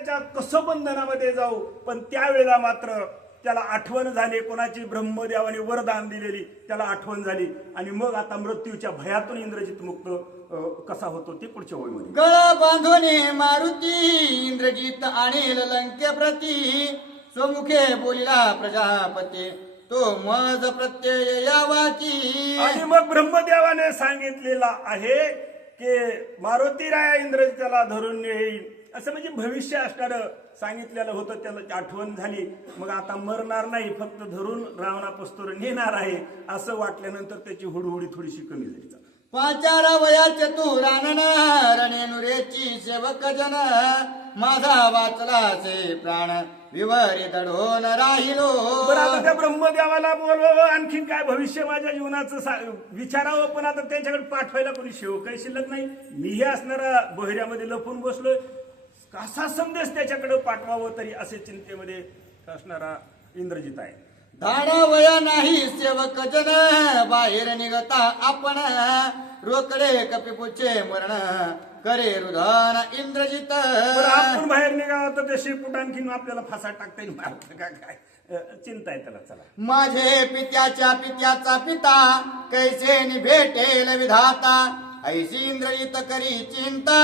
कसं बंधनामध्ये जाऊ, पण त्यावेळेला मात्र त्याला आठवण झाली कोणाची ब्रह्मदेवाने वरदान दिलेली, त्याला आठवण झाली आणि मग आता मृत्यूच्या भयातून इंद्रजित मुक्त कसा होतो ते पुढच्या ओळीमध्ये. गळा बांधोने मारुती इंद्रजित आणेल लंके प्रती स्वमुखे बोलिला प्रजापती तो मज प्रत्यय यावाची. आणि मग ब्रह्मदेवाने सांगितलेला आहे की मारुतीराया इंद्रजिताला धरून येईल, असं म्हणजे भविष्य असणारं सांगितलेलं होतं. त्याला आठवण झाली, मग आता मरणार नाही, फक्त धरून रावणापस्तोर नेणार आहे असं वाटल्यानंतर त्याची हुडहुडी थोडीशी कमी झाली. पाचारा वयाचे तू रानना रणेनुरेची सेवक जन माझा वाचला से प्राण विवरी दडून राहिलो. बरं, आता त्या ब्रह्मदेवाला बोलवावं, आणखीन काय भविष्य माझ्या जीवनाचं विचारावं, पण आता त्यांच्याकडे पाठवायला कोणी काही शिल्लक नाही. मीही असणारा बहिऱ्यामध्ये लपून बसलोय, कसा संदेश त्याच्याकडे पाठवावं तरी असे चिंतेमध्ये असणारा इंद्रजित आहे. धाडा वया नाही सेवक जन बाहेर निघता आपण रोकडे कपिपुचे मरण करे रुधन इंद्रजित. आपण बाहेर निघावं तर ते शेपूट आणखीन आपल्याला फासा टाकता येईल, मारत का काय चिंता आहे त्याला. चला, माझे पित्याच्या पित्याचा पिता कैसे भेटेल विधाता ऐशी इंद्रजित करी चिंता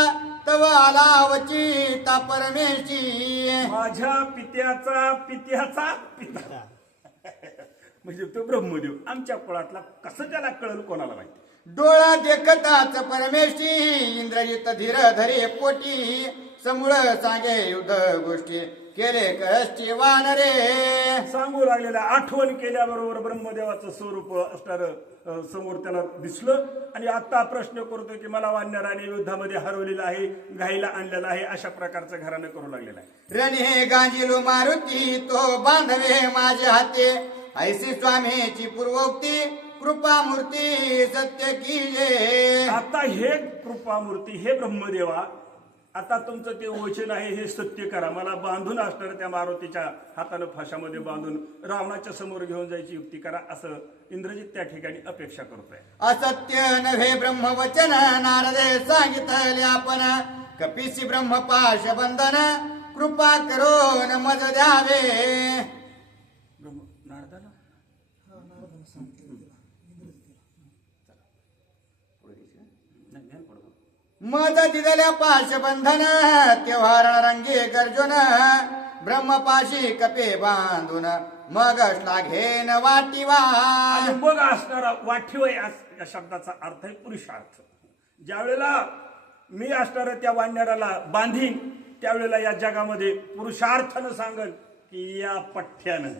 तव आलावचिता परमेशी. माझ्या पित्याचा पित्याचा पिता म्हणजे तो ब्रह्मदेव, आमच्या कुळातला, कसं त्याला कळलं कोणाला माहिती. डोळा देखताच परमेशी इंद्रजित धीर धरे पोटी समूळ सांगे युद्ध गोष्टी केले कष्टी वानरे. सांगू लागलेल्या आठवण केल्याबरोबर ब्रह्मदेवाचं स्वरूप असणार समोर त्याला दिसलं आणि आता प्रश्न करतोय की मला वानराने युद्धामध्ये हरवलेलं आहे, घाईला आणलेलं आहे, अशा प्रकारचं घराणं करू लागलेलं आहे. रणे गांजिलो मारुती तो बांधवे माझे हाते ऐसी स्वामीची पूर्वोक्ती कृपा मूर्ती सत्य की जय. आता हे कृपामूर्ती, हे ब्रह्मदेवा, आता तुमचं ते वचन आहे हे सत्य करा. मला बांधून असणार त्या मारुतीच्या हातानं फाशामध्ये बांधून रावणाच्या समोर घेऊन जायची युक्ती करा, असं इंद्रजित त्या ठिकाणी अपेक्षा करतोय. असत्य नव्हे ब्रह्मवचन नारदे सांगितले आपण कपिसी ब्रह्मपाश बंधन कृपा करून मज द्यावे. नारदाला मज दिलेल्या पाशबंधन त्योहार रंगे गर्जुन ब्रह्मपाशी कपे बांधून मग घेन वाटिवा. आणि मग असणारा वाठीव या शब्दाचा अर्थ आहे पुरुषार्थ. ज्या वेळेला मी असणाऱ्या त्या वानराला बांधीन त्यावेळेला या जगामध्ये पुरुषार्थानं सांगल की या पठ्ठ्यानं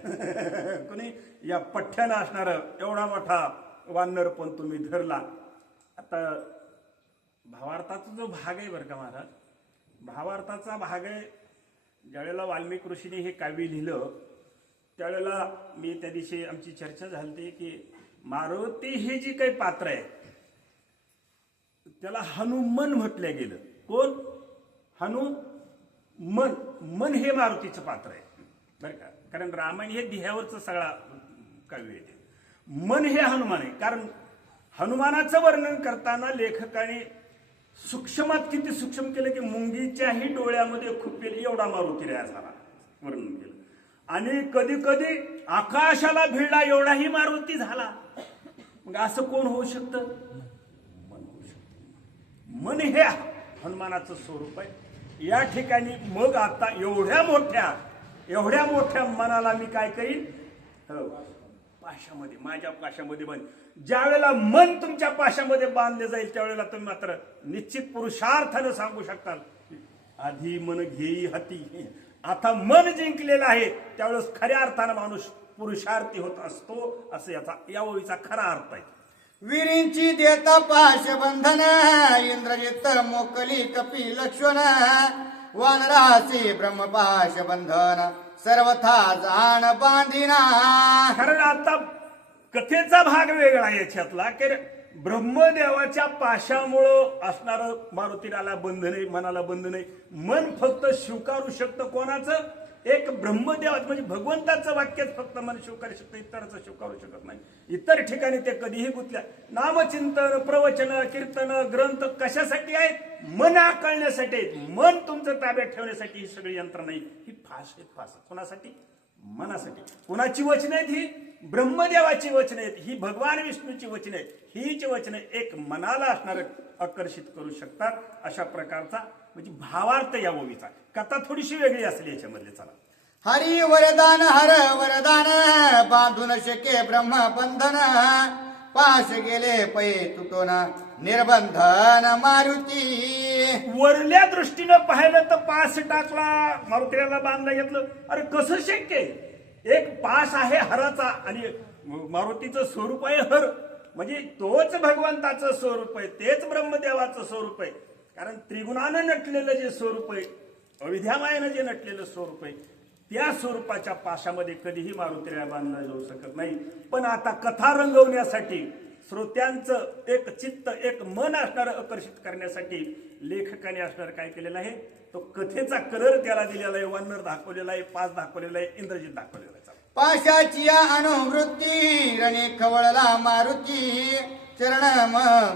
कोणी या पठ्ठ्यानं असणार एवढा मोठा वानर पण तुम्ही धरला. आता भावार्थाचा जो भाग आहे बरं का महाराज, भावार्थाचा भाग आहे. ज्यावेळेला वाल्मिक ऋषीने हे काव्य लिहिलं त्यावेळेला मी त्या दिवशी आमची चर्चा झाली की मारुती हे जी काही पात्र आहे त्याला हनुमन म्हटलं गेलं. कोण? हनुमन. मन हे मारुतीचं पात्र आहे बरं का, कारण रामायण हे ध्येयावरचं सगळा काव्य आहे. मन हे हनुमान आहे, कारण हनुमानाचं वर्णन करताना लेखकाने सूक्ष्मात किती सूक्ष्म केलं की मुंगीच्याही डोळ्यामध्ये खुपेल एवढा मारुती राया झाला वर्णन केलं. आणि कधी कधी आकाशाला भिडला एवढाही मारुती झाला. मग असं कोण होऊ शकतं? मन होऊ शकतं. मन हे हनुमानाचं स्वरूप आहे या ठिकाणी. मग आता एवढ्या मोठ्या मनाला मी काय करीन? पाशामध्ये, माझ्या पाशामध्ये बांध. ज्या वेळेला मन तुमच्या पाशामध्ये बांधले जाईल त्यावेळेला तुम्ही मात्र निश्चित पुरुषार्थानं सांगू शकताल आधी मन घेई हाती. आता मन जिंकलेलं आहे त्यावेळेस खऱ्या अर्थानं माणूस पुरुषार्थी होत असतो, असं या ओळीचा खरा अर्थ आहे. विरींची देता पाशबंधन इंद्रजित मोकली कपी लक्ष्मण वानरासी ब्रह्मपाश बंधन सर्वथा जाण बांधिना. कारण आता कथेचा भाग वेगळा याच्यातला की ब्रह्मदेवाच्या पाशामुळं असणारं मारुतीला बंधन आहे, मनाला बंधन आहे. मन फक्त स्वीकारू शकतं कोणाचं? एक ब्रह्मदेवाचं म्हणजे भगवंताचं वाक्यच फक्त मन स्वीकारू शकतं, इतरांचं स्वीकारू शकत नाही. इतर ठिकाणी ते कधीही गुंतल्या. नामचिंतन, प्रवचन, कीर्तन, ग्रंथ कशासाठी आहेत? मन आकळण्यासाठी आहेत. मन तुमचं ताब्यात ठेवण्यासाठी ही सगळी यंत्रणा आहे. ही फास आहेत, फास. कोणासाठी? मनासाठी. कुणाची वचनं आहेत? ही ब्रह्मदेवाची वचनं आहेत, ही भगवान विष्णूची वचनं आहेत. हीच वचनं एक मनाला असणार आकर्षित करू शकतात. अशा प्रकारचा म्हणजे भावार्थ या ओवीचा. कथा थोडीशी वेगळी असली याच्यामधले. चला. हरी वरदान हर वरदान बांधून शके ब्रह्म बंधन पाश गेले पै तुटून निर्बंधन मारुती. वरल्या दृष्टीनं पाहिलं तर पास टाकला, मारुतीला बांधला घेतलं. अरे कसं शक्य आहे? एक पास आहे हराचा आणि मारुतीचं स्वरूप आहे हर. म्हणजे तोच भगवंताचं स्वरूप आहे, तेच ब्रह्मदेवाचं स्वरूप आहे. कारण त्रिगुणानं नटलेलं जे स्वरूप आहे, अविद्यामायेनं जे नटलेलं स्वरूप आहे, त्या स्वरूपाच्या पाशामध्ये कधीही मारुतीला बांधला जाऊ शकत नाही. पण आता कथा रंगवण्यासाठी श्रोत्यांचं एक चित्त, एक मन असणार आकर्षित करण्यासाठी लेखकाने असणार काय केलेलं आहे? तो कथेचा कलर त्याला दिलेला आहे. वानर दाखवलेला आहे, पास दाखवलेला आहे, इंद्रजित दाखवलेला आहे. पाशाची अनुवृत्ती रणे खवळला मारुती चरण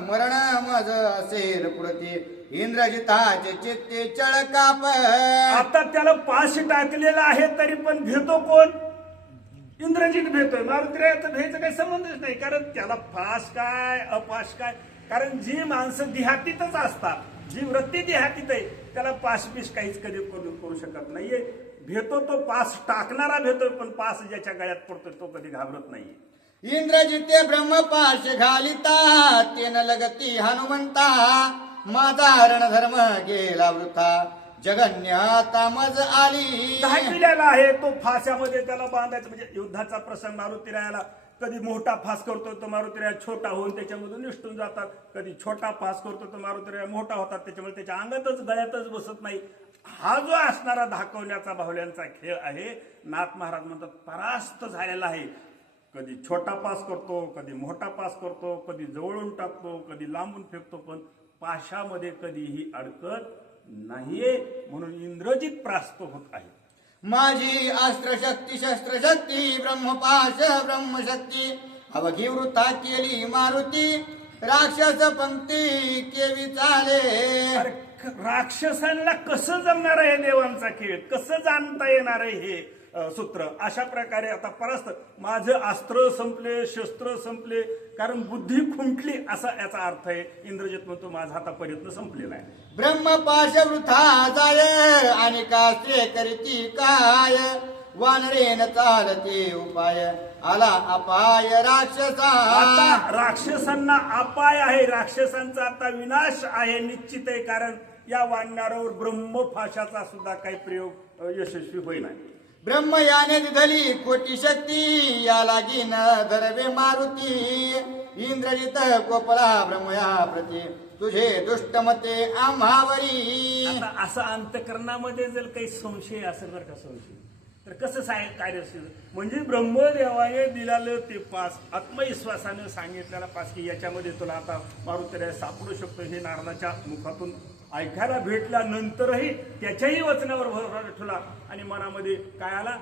मरण मज असेल पुरती इंद्रजिताचे चित्ते चळकाप. आता त्याला पाश टाकलेला आहे तरी पण भेटो कोण? इंद्रजित भेटतोय. मारुतीरायाचं भेटचं काही संबंधच नाही. कारण त्याला पास काय अपाश काय? कारण जी माणसं देहातीतच असतात, जी वृत्ती देहातीत आहे, त्याला पास बीस काहीच कधी करू शकत नाहीये. भेटो तो पास टाकणारा भेटोय, पण पास ज्याच्या गळ्यात पडतोय तो कधी घाबरत नाहीये. इंद्रजिते ब्रह्मपाश घालिता तेन लगती हनुमंता माझा रणधर्म गेला वृथा जगन्याता मज आली. काय केलेला आहे तो फास्यामध्ये त्याला बांधायचं. म्हणजे युद्धाचा प्रसंग मारुतीरायाला कधी मोठा फास करतो तो मारुतीराया छोटा होऊन त्याच्यामधून निष्ठून जातात. कधी छोटा फास करतो तो मारुतीराया मोठा होतात, त्याच्यामुळे त्याच्या अंगातच गळ्यातच बसत नाही. हा जो असणारा दाखवण्याचा बाहुल्यांचा खेळ आहे, नाथ महाराज म्हणतात परास्त झालेला आहे. कधी छोटा पास करतो, कधी मोठा पास करतो, कधी जवळून टाकतो, कधी लांबून फेकतो, पण पाशामध्ये कधीही अडकत नाहीये. म्हणून इंद्रजित प्रास्त होत आहे. माझी अस्त्र शक्ती शस्त्र शक्ती ब्रह्मपाश ब्रह्मशक्ती अवघी वृथा केली मारुती राक्षस पंक्ती केवी चाले. अरे राक्षसांना कसं जमणार आहे देवांचा खेळ? कसं जाणता येणार आहे हे सूत्र? अशा प्रकारे आता परस्त माझं अस्त्र संपले, शस्त्र संपले, कारण बुद्धी खुंटली असा याचा अर्थ आहे. इंद्रजित म्हणतो माझा आता प्रयत्न संपलेला आहे. ब्रह्मपाश वृथा जाय आणि कास्त्रे करीती काय वानरेन चालते उपाय आला अपाय राक्षसा. आता राक्षसांना अपाय आहे, राक्षसांचा आता विनाश आहे निश्चित आहे. कारण या वानरावर ब्रह्मफाशाचा सुद्धा काही प्रयोग यशस्वी होईना. ब्रह्म याने दिधली खोटी शक्ती या लागी न धरवे मारुती इंद्रजित कोपला ब्रह्मया प्रती तुझे दुष्टमते आम्हावरी. आता असं अंतकरणामध्ये जर काही संशय असेल बरं का, संशय तर कसं कार्य असेल? म्हणजे ब्रह्मदेवाने दिलेलं ते पास आत्मविश्वासानं सांगितलेला पास की याच्यामध्ये तुला आता मारुतीराया सापडू शकतो, हे नारदाच्या मुखातून ऐकायला भेटल्यानंतरही त्याच्याही वचनावर भरोसा ठेवला आणि मनामध्ये काय आला?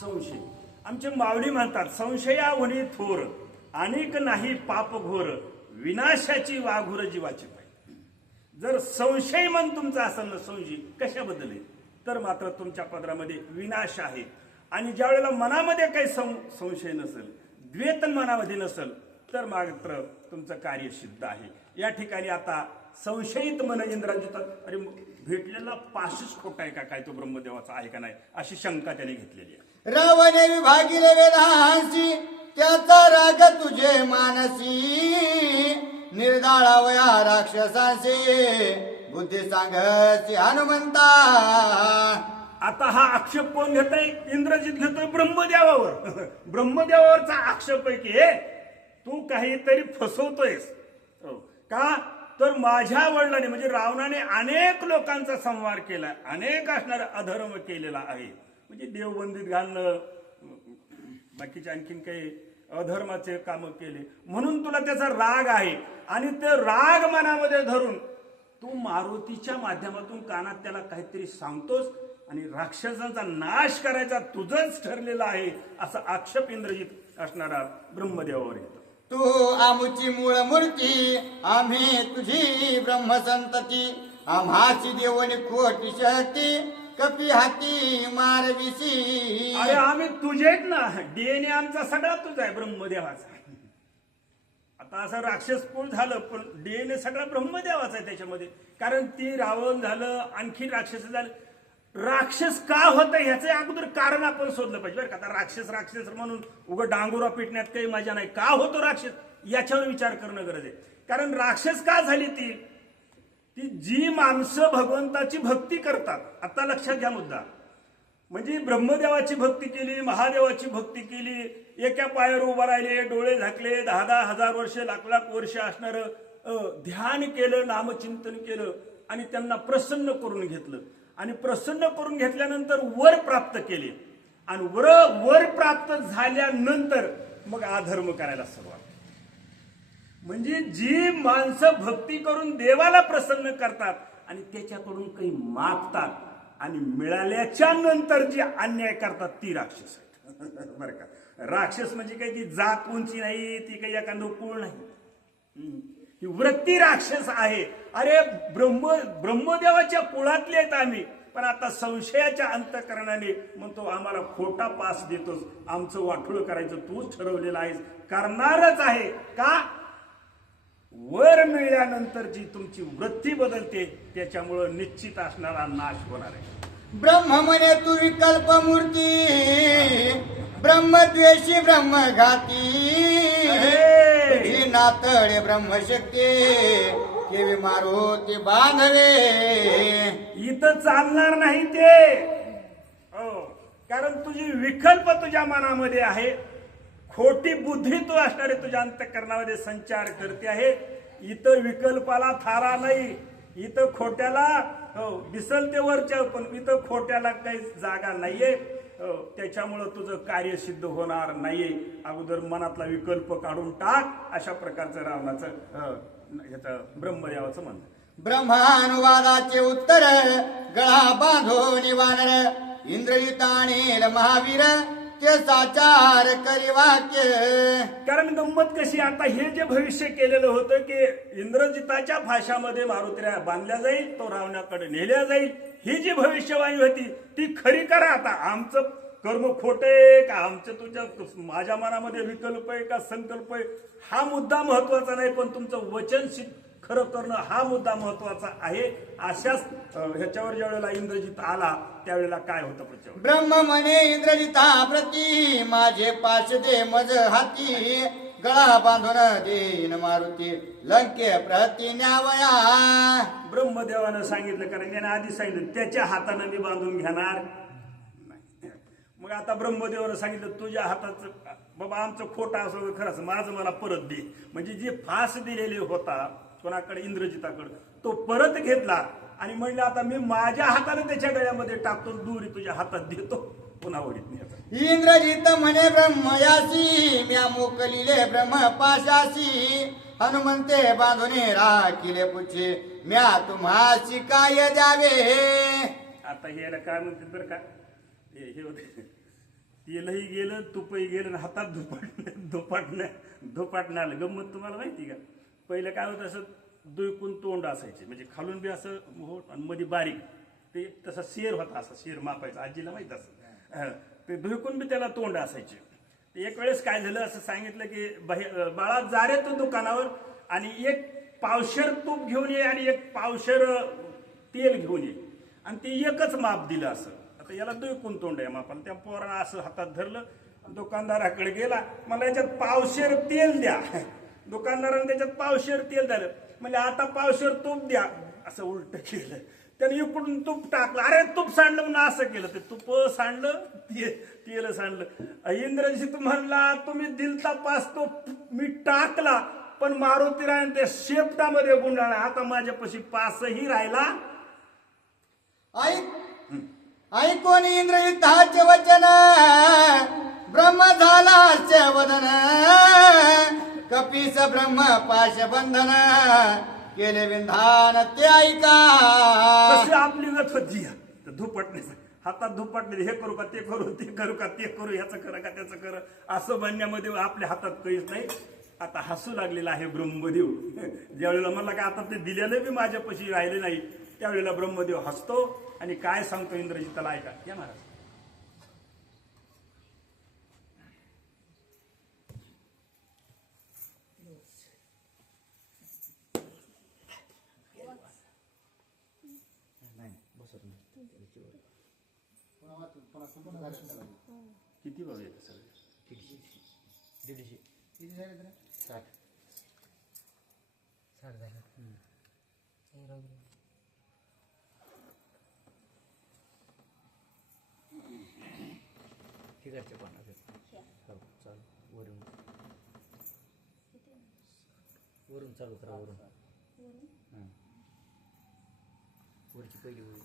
संशय. आमचे मावडी म्हणतात संशया होणी थोर अनेक नाही पाप घोर विनाशाची वाघुर जीवाची पाय. जर संशय मन तुमचा असेल ना, संशय कशाबद्दल आहे, तर मात्र तुमच्या पदरामध्ये विनाश आहे. आणि ज्या वेळेला मनामध्ये काही संशय नसेल, द्वेत मनामध्ये नसेल, तर मात्र तुमचं कार्य सिद्ध आहे. या ठिकाणी आता संशयित मन इंद्राजित अरे भेटलेला पाशच खोटा आहे का, काय तो ब्रह्मदेवाचा आहे का नाही, अशी शंका त्याने घेतलेली आहे. रावणे विभागिले वेदांशी त्याचा राग तुझे मानसी निर्दाळावया राक्षसांचे बुद्धी सांगसी हनुमंता. आता हा आक्षेप कोण घेत आहे? इंद्रजित घेतोय ब्रह्मदेवावर. ब्रह्मदेवावरचा आक्षेप आहे की तू काहीतरी फसवतोयस. का तर माझ्या वडिलांनी म्हणजे रावणाने अनेक लोकांचा संहार केला, अनेक असणारा अधर्म केलेला आहे. म्हणजे देवबंदीत घालणं, बाकीचे आणखीन काही अधर्माचे काम केले म्हणून तुला त्याचा राग आहे आणि ते राग मनामध्ये धरून तू मारुतीच्या माध्यमातून कानात त्याला काहीतरी सांगतोस आणि राक्षसांचा नाश करायचा तुझंच ठरलेला आहे असा आक्षेप इंद्रजित असणारा ब्रह्मदेवावर येतो. तू आमुची मूळ मूर्ती आम्ही तुझी ब्रह्मसंतती आम्हाची देवनी खोटी शक्ती कपी हाती मारविशी. अरे आम्ही तुझेच ना डीएनए आमचा सगळा तुझा आहे ब्रह्मदेवाचा. आता असं राक्षस कुळ झालं पण डीएनए सगळा ब्रह्मदेवाचा आहे त्याच्यामध्ये. कारण ती रावण झालं आणखी राक्षस झालं. राक्षस का होतं ह्याचं अगोदर कारण आपण शोधलं पाहिजे बरं का. आता राक्षस राक्षस म्हणून उगं डांगुरा पिटण्यात काही मजा नाही. का होतो राक्षस याच्यावर विचार करणं गरज आहे. कारण राक्षस का झाली ती जी माणसं भगवंताची भक्ती करतात. आता लक्षात घ्या मुद्दा. म्हणजे ब्रह्मदेवाची भक्ती केली महादेवाची भक्ती केली एका पायावर उभा राहिले डोळे झाकले 10,000 हजार वर्ष लाख लाख वर्ष असणारं ध्यान केलं नामचिंतन केलं आणि त्यांना प्रसन्न करून घेतलं आणि प्रसन्न करून घेतल्यानंतर वर प्राप्त केले आणि वर प्राप्त झाल्यानंतर मग अधर्म करायला सुरुवात. म्हणजे जी माणसं भक्ती करून देवाला प्रसन्न करतात आणि त्याच्याकडून काही मागतात आणि मिळाल्याच्या नंतर जे अन्याय करतात ती राक्षस आहेत. बरं का. राक्षस म्हणजे काही ती जात उंची नाही ती काही एखादं कुळ नाही. ही वृत्ती राक्षस आहे. अरे ब्रह्मदेवाच्या कुळातले आहेत आम्ही पण आता संशयाच्या अंतःकरणाने म्हणतो आम्हाला खोटा पास देतोस आमचं वाटोळ करायचं तूच ठरवलेलं आहेस करणारच आहे का. वर मिळाल्यानंतरची तुमची वृत्ती बदलते त्याच्यामुळं निश्चित असणारा नाश होणार आहे. ब्रह्म म्हणे तू विकल्प मूर्ती ब्रह्मद्वेषी ब्रह्मघाती तुझी नातळे ब्रह्मशक्ती केवी मारुती बांधवे. इथं चालणार नाही ते. कारण तुझी विकल्प तुझ्या मनामध्ये आहे. खोटी बुद्धी तू असणारे तुझ्या अंतःकरणामध्ये संचार करते आहे. इथं विकल्पाला थारा नाही. इथं खोट्याला दिसल ते वरच्या पण इथं खोट्याला काही जागा नाहीये. त्याच्यामुळं तुझं कार्य सिद्ध होणार नाहीये. अगोदर मनातला विकल्प काढून टाक अशा प्रकारचं रावणाचं ह्याचं ब्रह्मदेवाचं म्हणणं. ब्रह्मानुवादाचे उत्तर गळा बांधून वानर इंद्रजित आणेल महावीर ते साचार करी वाक्य. कारण गंमत कशी आता हे जे भविष्य केलेलं होतं की इंद्रजिताच्या फाशामध्ये मारुतीला बांधल्या जाईल तो रावणाकडे नेल्या जाईल ही जी भविष्यवाणी होती ती खरी करा. आता आमचं कर्म खोटे का आमचं तुझ्या माझ्या मनामध्ये विकल्प आहे का संकल्प आहे हा मुद्दा महत्वाचा नाही पण तुमचं वचन खरं करणं हा मुद्दा महत्वाचा आहे. अशाच ह्याच्यावर ज्या वेळेला इंद्रजित आला त्यावेळेला काय होतं पुढच्या ब्रह्म म्हणे इंद्रजिता प्रती माझे पाश दे मज हाती गळा बांधून देईन मारुती लंके प्रती न्यावया. ब्रह्मदेवानं सांगितलं कारण त्याने आधी सांगितलं त्याच्या हाताने मी बांधून घेणार नाही. मग आता ब्रह्मदेवानं सांगितलं तुझ्या हाताचं बाबा आमचं खोटं असं खरंच माझं मला परत दे. म्हणजे जे फास दिलेले होता कोणाकडे इंद्रजिताकडे तो परत घेतला आणि म्हणलं आता मी माझ्या हाताने त्याच्या गळ्यामध्ये टाकतो दुरी तुझ्या हातात देतो पुन्हा वडीत नाही. इंद्रजित म्हणे ब्रह्मयासी म्या मोकलिले ब्रह्मपाशासी हनुमंते बांधुने राखिले पुछे म्या तुम्हाशी काय द्यावे. आता हे काय म्हणते बरं का हे होते तेलही गेलं तुपही गेलं हातात धुपाटणं आलं. गंमत तुम्हाला माहिती का पहिलं काय होतं असं दुईकून तोंड असायचे म्हणजे खालून बी असं मोठ आणि मध्ये बारीक ते तसा शेर होता असा शेर मापायचा आजीला माहित असं ते दुईकून बी त्याला तोंड असायचे. एक वेळेस काय झालं असं सांगितलं की बाळा जा रे तू दुकानावर आणि एक पावशेर तूप घेऊन ये आणि एक पावशेर तेल घेऊन ये आणि ते एकच माप दिलं असं. आता याला दुईकून तोंड आहे मापाला त्या पोरानं असं हातात धरलं दुकानदाराकडे गेला मला याच्यात पावशेर तेल द्या. दुकानदाराने त्याच्यात पावशेर तेल झालं म्हणजे आता पावशेर तूप द्या असं उलट केलं. त्याने इकडून तूप टाकलं अरे तूप सांडलं म्हणून असं केलं ते तूप सांडलं तेल सांडलं. इंद्रजित म्हणला तुम्ही दिलता पास तो मी टाकला पण मारुतीरायन ते शेपटामध्ये गुंडाळला आता माझ्यापाशी पासही राहिला. ऐकून इंद्रजिताचे वचन ब्रह्म झाला वदन कपीस ब्रह्म पाश बंधन केले विंधान ते ऐका कशी आपली नथ होती तर धुपटणे हातात धुपटणे हे करू का ते करू ते करू का ते करू याचं करा का त्याचं करा असं म्हणण्यामध्ये आपल्या हातात काहीच नाही. आता हसू लागलेला आहे ब्रह्मदेव. ज्यावेळेला मला काय आता ते दिलेलं बी माझ्यापाशी राहिले नाही त्यावेळेला ब्रह्मदेव हसतो आणि काय सांगतो इंद्रजिताला ऐका. या महाराज. किती बाबी आहेत सगळे? 60. तिकडच्या पानात चालू वरून वरून चालू करा वरून हां वरची पहिली ओळी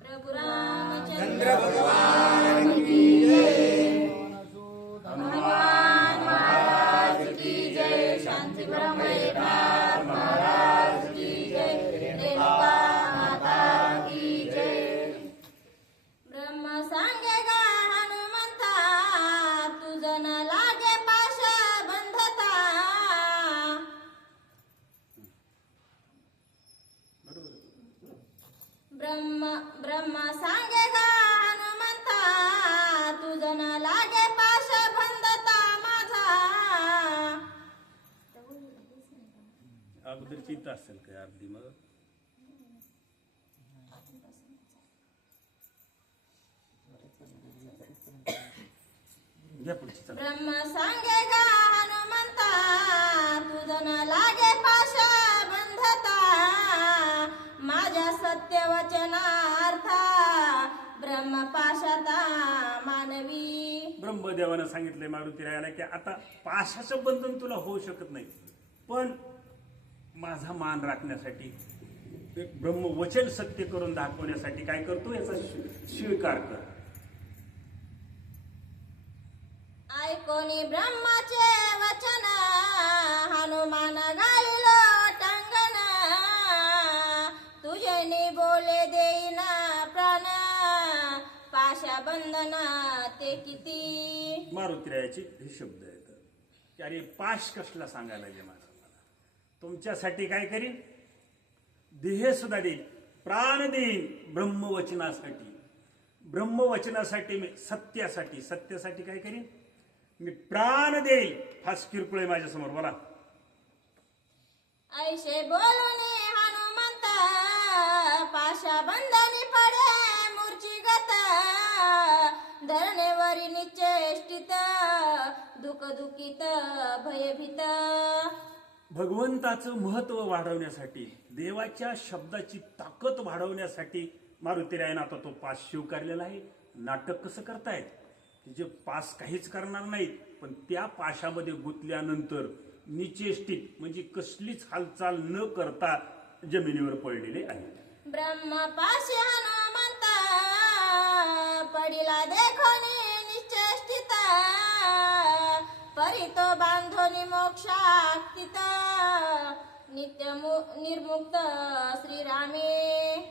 प्रभु रामचंद्र चंद्र भगवान की जय. हनुमान महाराज की जय. शांति ब्रह्म एकनाथ महाराज की जय. रेणुका माता की जय. ब्रह्म सांगेगा हनुमंता तुझ न लागे पाश बंधता. ब्रह्म सांगेगा हनुमंता तुझ न लागे पाश बंधता माझा. अगोदर चिंता असेल काय अर्धी मग घ्या पुढची चला. ब्रह्म सांगेगा हनुमंता तुझ न लागे पाश बंधता. माझ्या सत्य वचनार्था ब्रह्म पाशाता मानवी. ब्रह्मदेवानं सांगितलंय मारुती रायाला की आता पाशाचं बंधन तुला होऊ शकत नाही पण माझा मान राखण्यासाठी एक ब्रह्मवचन सत्य करून दाखवण्यासाठी काय करतो याचा स्वीकार कर. ऐकोनी ब्रह्माचे वचन हनुमान गायलो टांगण. तुझे बोले देईना प्राण पाशा बंधन ते किती. मारुती रायाचे हे शब्द आहेत की अरे पाश कसला सांगायला जे मला तुमच्यासाठी काय करीन देह सुद्धा देईन प्राण देईन ब्रह्मवचनासाठी. ब्रह्मवचनासाठी मी सत्यासाठी काय करीन मी प्राण देईल. फास किरकोळ आहे माझ्यासमोर बोला. ऐशे बोलून हनुमंत पाशा बंधनी पडे मूर्छिगत. धरणेवरी निचेष्टित दुःख दुःखित भयभीत. भगवंताचं महत्व वाढवण्यासाठी देवाच्या शब्दाची ताकद वाढवण्यासाठी मारुतीरायानं आता तो पास स्वीकारलेला आहे. नाटक कसं करतायत की जे पास काहीच करणार नाहीत पण त्या पाशामध्ये गुंतल्यानंतर निचेष्टित म्हणजे कसलीच हालचाल न करता जमिनीवर पडलेले आहेत. ब्रह्म पाशी हनुमंत पडिला देखोनी निचेष्टित. परितो बांधोनी मोक्षाक्तित नित्य निर्मुक्त श्रीरामे.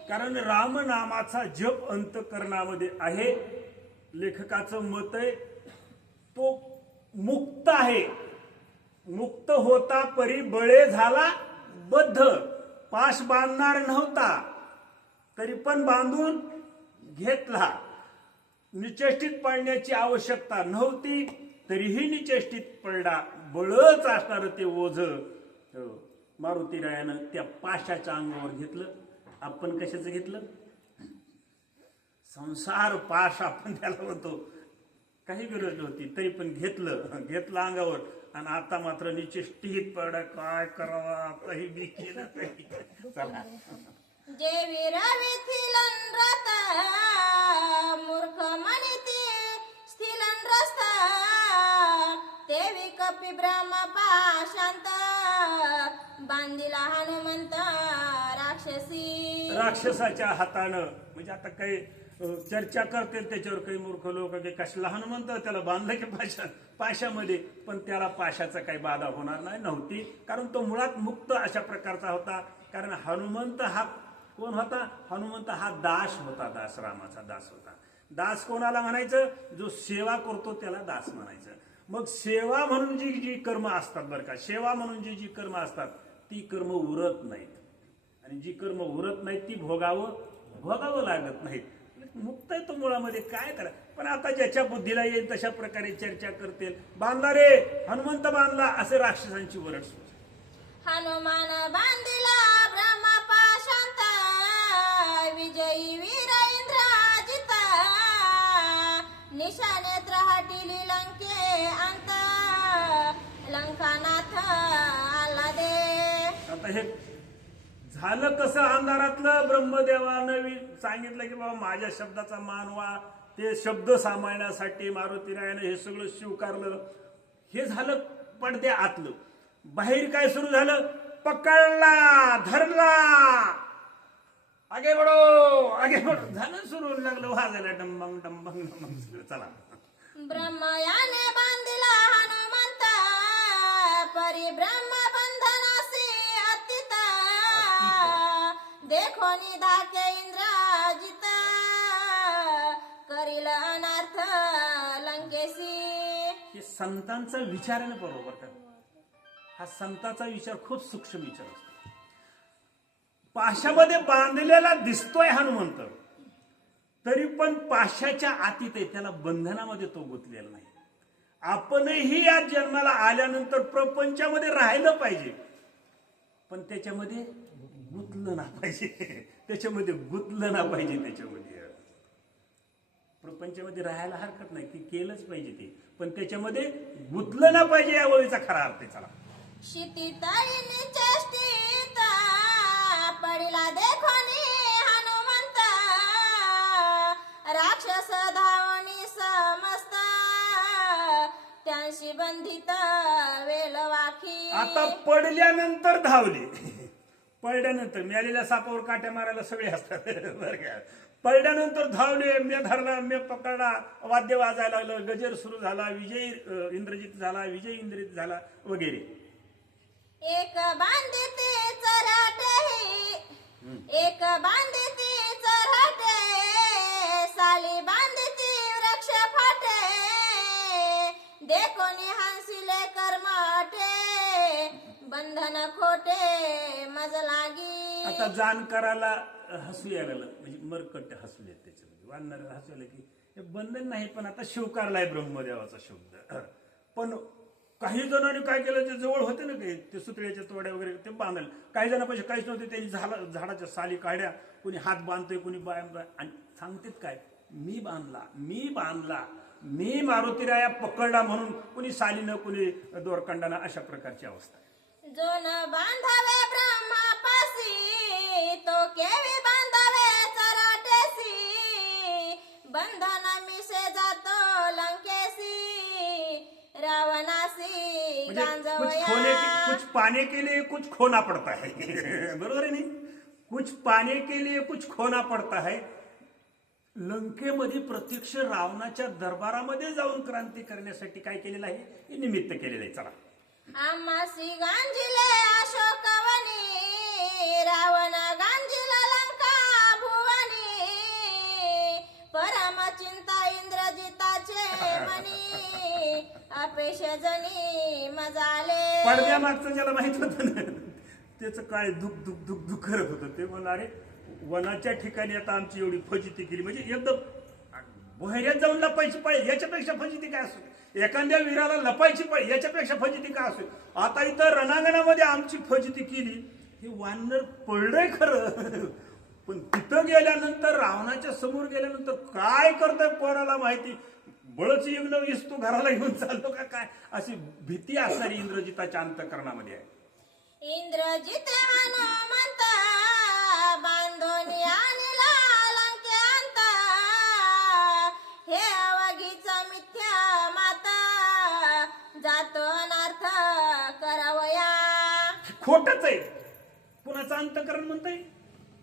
कारण रामनामाचा जप अंतकरणामध्ये आहे. लेखकाचं मत आहे तो मुक्त आहे. मुक्त होता परी बळे झाला बद्ध. पाश बांधणार नव्हता तरी पण बांधून घेतला. निचेष्टित पडण्याची आवश्यकता नव्हती तरीही निचेष्टित पडला. बळच असणार ते ओझ मारुतीरायानं त्या पाशाच्या अंगावर घेतलं. आपण कशाचं घेतलं संसार पाश आपण त्याला म्हणतो. काही गरज नव्हती तरी पण घेतलं अंगावर आणि आता मात्र निचेष्टित पड. काय करावा काही बी केलं नाही. चला जे विरविथिलन रथ मूर्ख म्हणिती स्थिलन रस्त. तेवी कपी ब्रह्म पाशांत बांधिला हनुमंत राक्षसाच्या हातानं म्हणजे आता काही चर्चा करतील त्याच्यावर काही मूर्ख लोक की कसला हनुमंत त्याला बांधलं की पाशामध्ये, पण त्याला पाशाचा काही बाधा होणार नव्हती, कारण तो मुळात मुक्त अशा प्रकारचा होता. कारण हनुमंत हा कोण होता? हनुमंत हा दास होता, दास, रामाचा दास होता. दास कोणाला म्हणायचं? जो सेवा करतो त्याला दास म्हणायचं. मग सेवा म्हणून जी जी कर्म असतात बरं का, सेवा म्हणून जी जी कर्म असतात ती कर्म उरत नाहीत, आणि जी कर्म उरत नाहीत ती भोगावं लागत नाहीत. मुक्त आहे तो मुळामध्ये, काय करा. पण आता ज्याच्या बुद्धीला येईल तशा प्रकारे चर्चा करतील. बांधला रे हनुमंत बांधला असे राक्षसांची वरड सुरू. हनुमान बांधिला ब्रह्मपाशांत, विजयी वीर इंद्राजित, निशानेत्र हटिली लंके अंत, लंकानाथ आला दे. आता हे झालं कसं? अंधारातलं ब्रह्मदेवानं सांगितलं की बाबा माझ्या शब्दाचा मान व्हा, ते शब्द सांभाळण्यासाठी मारुतीरायानं हे सगळं स्वीकारलं. हे झालं पडद्या आतलं. बाहेर काय सुरू झालं? पकडला, धरला, आगे बडो झालं, सुरू लागलं वाजायला, डंबंग डंबंग डंबंग. चला, ब्रह्मयाने बांधिला हनुमंत, परिब्रह्म बंधनासी अतीत, देखो निधाके इंद्राजित, करील अनर्थ लंकेशी. हे संतांचा विचार आहे ना, बरोबर का? हा संतांचा विचार खूप सूक्ष्म विचार असतो. पाशामध्ये बांधलेला दिसतोय हनुमंत, तरी पण पाशाच्या आतीत आहे, त्याला बंधनामध्ये तो गुंतलेला नाही. आपणही या जन्माला आल्यानंतर प्रपंचामध्ये राहिलं पाहिजे, पण त्याच्यामध्ये गुंतलं ना पाहिजे. त्याच्यामध्ये प्रपंचामध्ये राहायला हरकत नाही, की केलंच पाहिजे ते, पण त्याच्यामध्ये गुंतलं ना पाहिजे. या वळीचा खरा अर्थ आहे. चला, क्षितितळीनी चेष्टित, पडिला देखोनी हनुमंत, राक्षस धावणी समस्त, त्यांशी बंधित वेलवाखी. आता पडल्यानंतर धावले. पडल्यानंतर मिळालेल्या सापावर काट्या मारायला सगळे असतात बरं का. पडल्यानंतर धावले, मी धरला, मी पकडला, वाद्य वाजायला लागलं, गजर सुरू झाला, विजय इंद्रजित झाला, विजय इंद्रजित झाला वगैरे. एक बांधिती चराटे, एक बांधिती चराटे, साली बांधिती वृक्ष फाटे, देखोनी हंसिले कर्माटे, बंधन खोटे मज लागी. आता जाणकाराला हसू यायला लागलं, म्हणजे मरकट हसू येत त्याच्यामध्ये. वानराला हसू आलं की हे बंधन नाही, पण आता स्वीकारलाय ब्रह्मदेवाचा शब्द. पण काही जणांनी काय केलं, ते जवळ होते ना काही, ते सुतळ्याच्या तोड्या वगैरे ते बांधले. काही जणांपाशी काहीच नव्हते, त्यांनी झाडाच्या साली काढ्या, कुणी हात बांधतोय, कुणी आणि सांगतेत काय, मी बांधला, मी मारुतीराया पकडला म्हणून, कुणी सालीनं, कुणी दोरखंडानं, अशा प्रकारची अवस्था. जो न बांधावे ब्रह्मापासी, तो केवी बांधावे चराटेसी, बंधन मिसे जातो लंकेसी, रावणासी गांजवया. कुछ पाने के लिए कुछ खोना पड़ता है बरोबर आहे नाही? कुछ पाने के लिए कुछ खोना पड़ता है. लंकेमध्ये प्रत्यक्ष रावणाच्या दरबारामध्ये जाऊन क्रांती करण्यासाठी काय केलेलं आहे? हे निमित्त केलेलं आहे. चला, आम्हासी गांजिले अशोकवनी, रावण गांजिला लंका भुवनी, परम चिंता इंद्रजिताचे मनी, अपेश जनी मजाले. पडद्या मागचं ज्याला माहित होतं ना, त्याचं काय दुःख करत होतं. ते म्हणलं, अरे वनाच्या ठिकाणी आता आमची एवढी फजिती केली, म्हणजे एकदम बोहेऱ्यात जाऊन लपायची पाहिजे, याच्यापेक्षा फजिती काय असू, एखाद्या वीराला लपायची पाहिजे, याच्यापेक्षा फजिती काय असू. आता इथं रणांगणामध्ये आमची फजिती केली, हे वानर पडलंय खरं, पण तिथं गेल्यानंतर, रावणाच्या समोर गेल्यानंतर काय करतोय कोणाला माहिती. बळच यज्ञ विस्तू घराला घेऊन चालतो का काय, अशी भीती असणारी इंद्रजिताच्या अंतःकरणामध्ये आहे. इंद्रजित हनुमंत, बांधोनी आणला लंकेअंत, हे अवघीच मिथ्या माता, जातो अनर्थ करावया. खोटच आहे. कुणाचं अंतःकरण म्हणताय?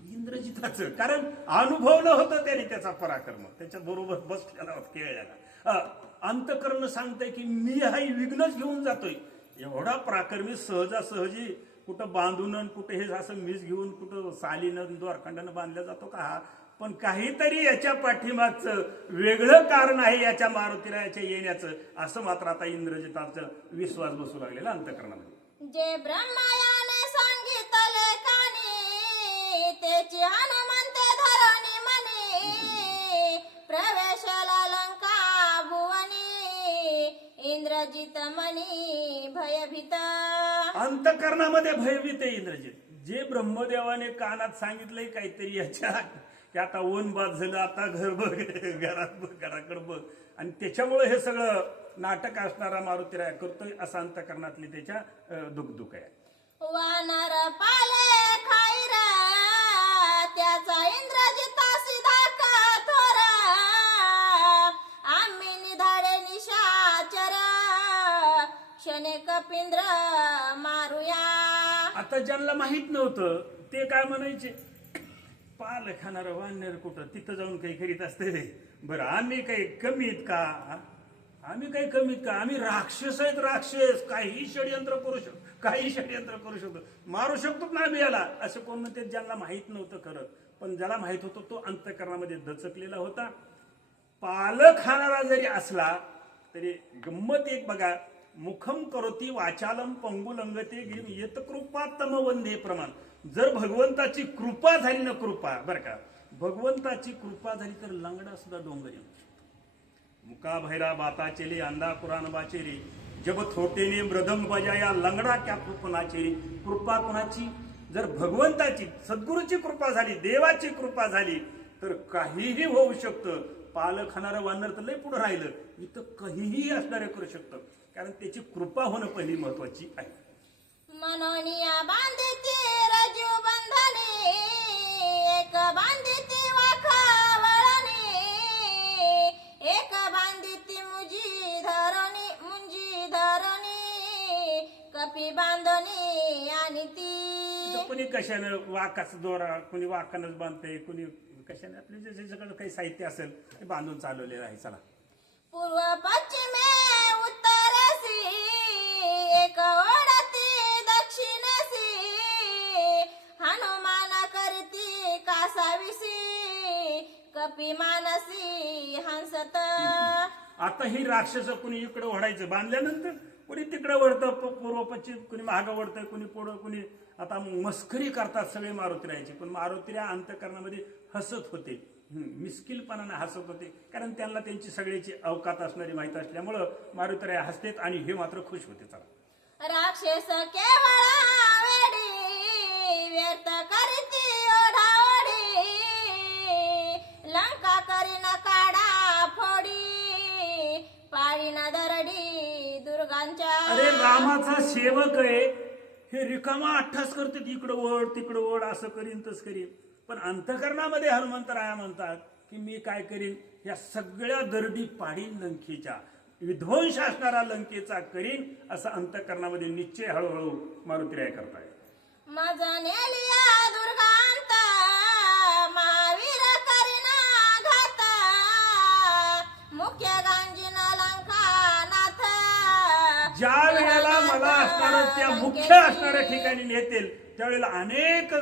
इंद्रजिताचं, कारण अनुभवलं होतं त्याने त्याचा पराक्रम, त्याच्या बरोबर बसलेला होता खेळलेला. अंतकरण सांगतंय की मी हा विघ्नच घेऊन जातोय. एवढा पराक्रमी सहजासहजी कुठं बांधून आणि कुठं हे असं मीच घेऊन कुठं सालीनं द्वारखंडानं बांधला जातो का हा? पण काहीतरी याच्या पाठीमागचं वेगळं कारण आहे याच्या मारुतीरायाच्या येण्याचं, असं मात्र आता इंद्रजिताचं विश्वास बसू लागलेला अंतकरणामध्ये. जे ब्रह्मायाने सांगितले कानी त्याची हनुमंते धरणी म्हणे प्रवेशाला लंका भुवनी इंद्रजित मनी भयभीत. अंतकरणामध्ये भयभीत आहे इंद्रजित. जे ब्रह्मदेवाने कानात सांगितलंय काहीतरी याच्या की आता वन बाद झालं, आता घर बघ, घरात बघ, घराकडे बघ, आणि त्याच्यामुळे हे सगळं नाटक असणारा मारुतीराया करतोय, असं अंतकरणातली त्याच्या दुःख आहे. वानर पाले खाईर त्याचा इंद्रजितासी दाखथोर आम्ही निधाडे निशाचर क्षणे कपिंद्र मारूया. आता ज्यांना माहित नव्हतं ते काय म्हणायचे, पाल खाणार वानर कुठं, तिथं जाऊन काही करीत असते रे. बरं आम्ही काही कमीत का? आम्ही काही कमीत का? आम्ही राक्षस आहेत, राक्षस. काही षडयंत्र करू शकतो, काही षडयंत्र करू शकतो, मारू शकतो ना आम्ही याला, असं कोण म्हणते. ज्यांना माहित नव्हतं खरं, पण ज्याला माहित होतं तो अंतकरणामध्ये दचकलेला होता. पाल खाणारा जरी असला तरी गंमत एक बघा, मुखम करोती वाचालम पंगुलंगते गिम येत कृपा तम वंदे प्रमाण. जर भगवंताची कृपा झाली ना, कृपा बरं का, भगवंताची कृपा झाली तर लंगडा सुद्धा डोंगर येऊ. मुका भैरा बाता चेली अंधा कुरान बाचेरी जब थोटेने मृदंग बजाया लंगडा क्या कृपणाचेरी. कृपा कोणाची? जर भगवंताची, सद्गुरूची कृपा झाली, देवाची कृपा झाली तर काहीही होऊ शकतं. पाल खाणारं वानर तर लय पुढे राहिलं, इथं काहीही असणारे करू शकतं, कारण त्याची कृपा होणं पहिली महत्वाची आहे. मनोनिया बांधिती रजू बंधने एक बांधिती वाखावळने एक बांधिती मुंजी धरणी कपी बांधणी आणि ती. कोणी कशानं वाकाचा दोरा, कोणी वाकानच बांधते, कोणी कशाने, आपले ज्याच्याकडे काही साहित्य असेल ते बांधून चालवलेलं आहे. चला, पूर्व पश्चिमे उत्तरेसी एक ओढती दक्षिणेसी हनुमान करती कासाविसी कपी मानसी हंसत. आता ही राक्षस कुणी इकडे ओढायचं बांधल्यानंतर, कुणी तिकडे वळतं पूर्व पश्चिम, कुणी मागं वळतं, कुणी पुढं, कुणी. आता मस्करी करतात सगळे मारुतीरायाची, पण मारुतीराया अंतकरणामध्ये हसत होते, मिस्किलपणाने हसत होते, कारण त्यांना त्यांची सगळ्याची अवकात असणारी माहिती असल्यामुळं मारुतीराया हसतेत आणि हे मात्र खुश होते. चला, राक्षस केवळ वेडी व्यर्थ करीती ओढाओढी लंका करीना काढा फोडी पाळीना दरडी दुर्गांच्या. अरे रामाचा सेवक आहे, हे रिकामा अठ्ठास करते, इकडं ओढ तिकडं ओढ, असं करीन तस करीन. पण अंतकरणामध्ये हनुमंतराया म्हणतात की मी काय करीन, या सगळ्या दरडी पाडीन, लंकेच्या विध्वंस असणारा लंकेचा करीन, असं अंतकरणामध्ये निश्चय हळूहळू मारुतीराय करताय. माझा नेलिया दुर्गांत महावीर करीना घात मुख्य गांजीना लंका नाथ. ज्या वेळेला मला असणारं त्या मुख्य असणाऱ्या ठिकाणी नेतील त्यावेळेला अनेक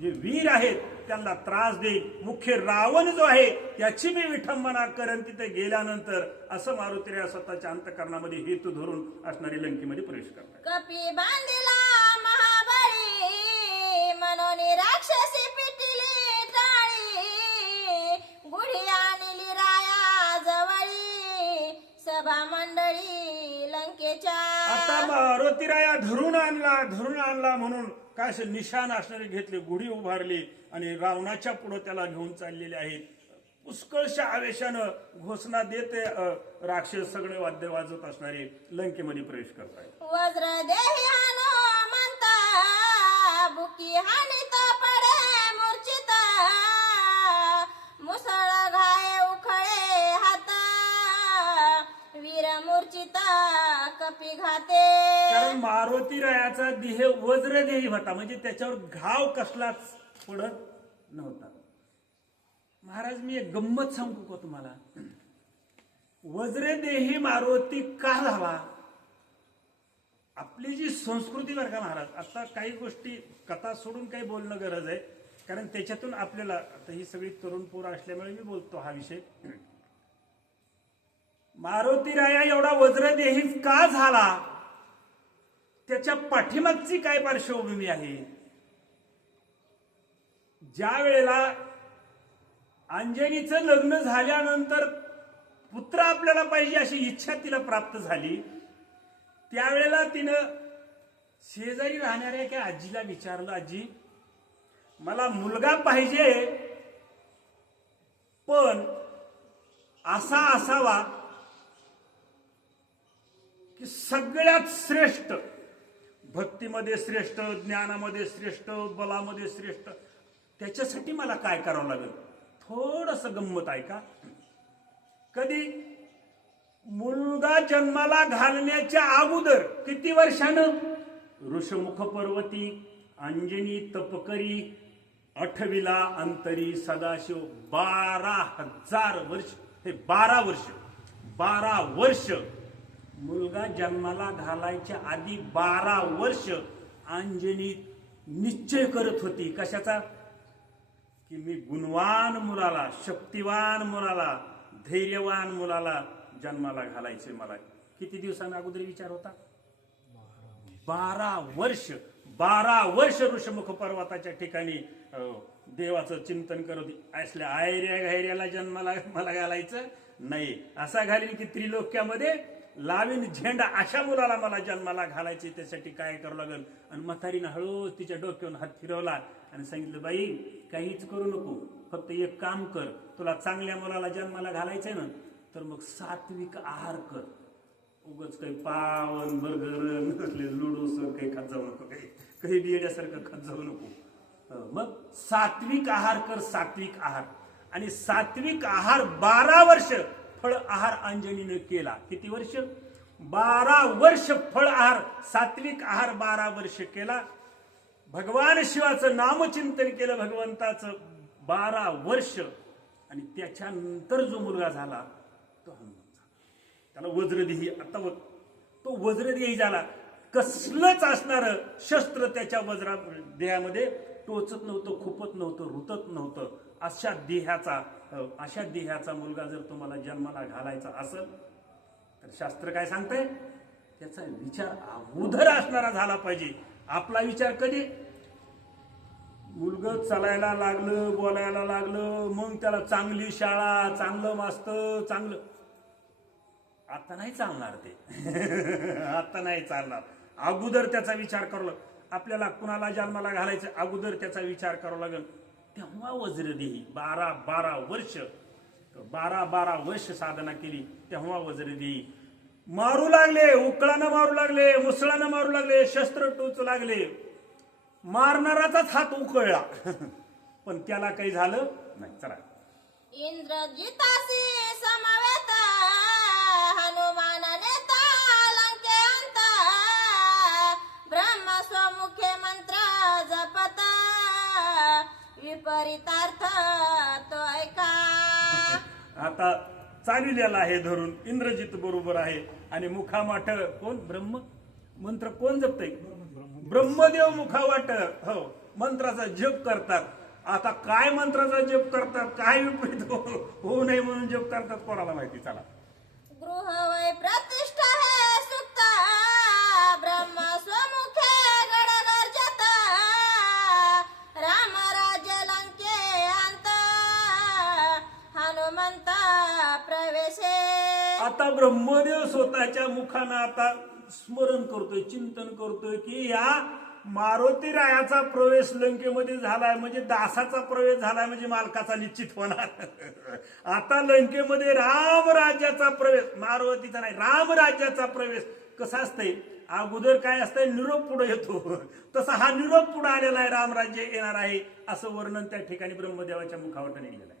जे वीर आहेत त्यांना त्रास देईल. मुख्य रावण जो आहे त्याची मी विठंबना करेन तिथे गेल्यानंतर, असं मारुतीराया स्वतःच्या अंतकरणामध्ये हेतू धरून असणारी लंकेमध्ये प्रवेश करतात. कपी बांधिला महाबळी मनोनी राक्षसी पिटिली टाळी गुढी आणली राया जवळी सभा मंडळी लंकेच्या. आता मारुतीराया धरून आणला म्हणून काय असे निशाण असणारे घेतले, गुढी उभारली आणि रावणाच्या पुढे त्याला घेऊन चाललेले आहेत. पुष्कळशा आवेशानं घोषणा देते राक्षस सगळे वाद्य वाजवत असणारे लंकेमध्ये प्रवेश करतायत. वज्र देही हनुमंत बुकी हानित पडे मूर्छित मुसळ घाये उखळे हात वीर मूर्छित कपी घाते. कारण मारुतीरायाचा देह वज्रदेही होता, म्हणजे त्याच्यावर घाव कसलाच पडत नव्हता. महाराज मी एक गंमत सांगू का तुम्हाला? वज्रदेही मारुती का झाला? आपली जी संस्कृती बरं का महाराज, आता काही गोष्टी कथा सोडून काही बोलणं गरज आहे, कारण त्याच्यातून आपल्याला, आता ही सगळी तरुण पोरं असल्यामुळे मी बोलतो हा विषय. मारुती राया एवढा वज्रदेही का झाला, त्याच्या पाठीमागची काय पार्श्वभूमी आहे? ज्या वेळेला अंजनीचं लग्न झाल्यानंतर पुत्र आपल्याला पाहिजे अशी इच्छा तिला प्राप्त झाली, त्यावेळेला तिनं शेजारी राहणाऱ्या एका आजीला विचारलं, आजी मला मुलगा पाहिजे, पण असा असावा की सगळ्यात श्रेष्ठ, भक्तीमध्ये श्रेष्ठ, ज्ञानामध्ये श्रेष्ठ, बलामध्ये श्रेष्ठ, त्याच्यासाठी मला काय करावं लागेल? थोडंसं गंमत ऐका. कधी मुलगा जन्माला घालण्याच्या अगोदर किती वर्षानं? ऋषमुख पर्वती अंजनी तपकरी 8वीला अंतरी सदाशिव 12,000 वर्ष. हे 12 वर्ष मुलगा जन्माला घालायच्या आधी 12 वर्ष अंजनी निश्चय करत होती. कशाचा? की मी गुणवान मुलाला, शक्तिवान मुलाला, धैर्यवान मुलाला जन्माला घालायचे. मला किती दिवसांना अगोदर विचार होता? 12 वर्ष ऋषमुख पर्वताच्या ठिकाणी देवाचं चिंतन करत असल्या आयऱ्या घायऱ्याला जन्माला मला घालायचं नाही. असा घालीन की त्रिलोक्यामध्ये लावीन झेंडा, अशा मुलाला मला जन्माला घालायचे. त्यासाठी काय करावं लागेल? आणि म्हातारीनं हळूच तिच्या डोक्यावरून हात फिरवला आणि सांगितलं, बाई काहीच करू नको, फक्त एक काम कर, तुला चांगल्या मुलाला जन्माला घालायचंय ना, तर मग सात्विक आहार कर. उगाच काही पावन बर्गर नसले लुडूस काही खात जाऊ नको, काही बियड्यासारखं खात जाऊ नको. मग सात्विक आहार कर, सात्विक आहार. आणि सात्विक आहार 12 वर्ष फळ आहार अंजनीने केला. किती वर्ष? 12 वर्ष फळ आहार, सात्विक आहार 12 वर्ष केला. भगवान शिवाचं नामचिंतन केलं, भगवंताचं 12 वर्ष. आणि त्याच्यानंतर जो मुलगा झाला तो हनुमान झाला. त्याला वज्रदेही. आता तो वज्रदेही झाला. कसलंच असणार शस्त्र त्याच्या देहामध्ये टोचत नव्हतं, खुपत नव्हतं, रुतत नव्हतं. अशा देहाचा मुलगा जर तुम्हाला जन्माला घालायचा असेल तर शास्त्र काय सांगतंय? त्याचा विचार अगोदर असणारा झाला पाहिजे. आपला विचार कधी? मुलगा चालायला लागलं, बोलायला लागलं, मग त्याला चांगली शाळा, चांगलं मास्तर, चांगलं. आता नाही चालणार ते. आता नाही चालणार. अगोदर त्याचा विचार करावा. आपल्याला कुणाला जन्माला घालायचं अगोदर त्याचा विचार करावा लागेल. तेव्हा वज्रदेही 12 वर्ष साधना केली. तेव्हा वज्रदेही मारू लागले, उकळानं मारू लागले, मुसळानं मारू लागले, शस्त्र टोचू लागले. मारणाराचाच हात उकळला, पण त्याला काही झालं नाही. चला. इंद्रजितासी समवेत हनुमानाने लंकेअंत ब्रह्म स्वमुखे मंत्र जपत विपरीतार्थ तो ऐका. आता चाललेला आहे धरून इंद्रजित बरोबर आहे. आणि मुखामाठ कोण? ब्रह्म. मंत्र कोण जपतय? ब्रह्मदेव मुखावाट हो मंत्राचा जप करतात. आता काय मंत्राचा जप करतात, काय विपरीत होऊ नये म्हणून जप करतात, कोणाला माहिती. चला. गृह वै प्रतिष्ठा है सुक्त ब्रह्म स्वमुखे गड गर्जत राम राज्य लंके अंत हनुमंत प्रवेशे. आता ब्रह्मदेव स्वतःच्या मुखानं आता स्मरण करतोय, चिंतन करतोय की या मारुती रायाचा प्रवेश लंकेमध्ये झालाय, म्हणजे दासाचा प्रवेश झालाय, म्हणजे मालकाचा निश्चित होणार. आता लंकेमध्ये राम राज्याचा प्रवेश, मारुतीचा नाही, राम राज्याचा प्रवेश कसा असतंय? अगोदर काय असतंय? निरोप पुढे येतो. तसा हा निरोप पुढे आलेला आहे, राम राज्य येणार आहे असं वर्णन त्या ठिकाणी ब्रह्मदेवाच्या मुखावर निघलेलं आहे.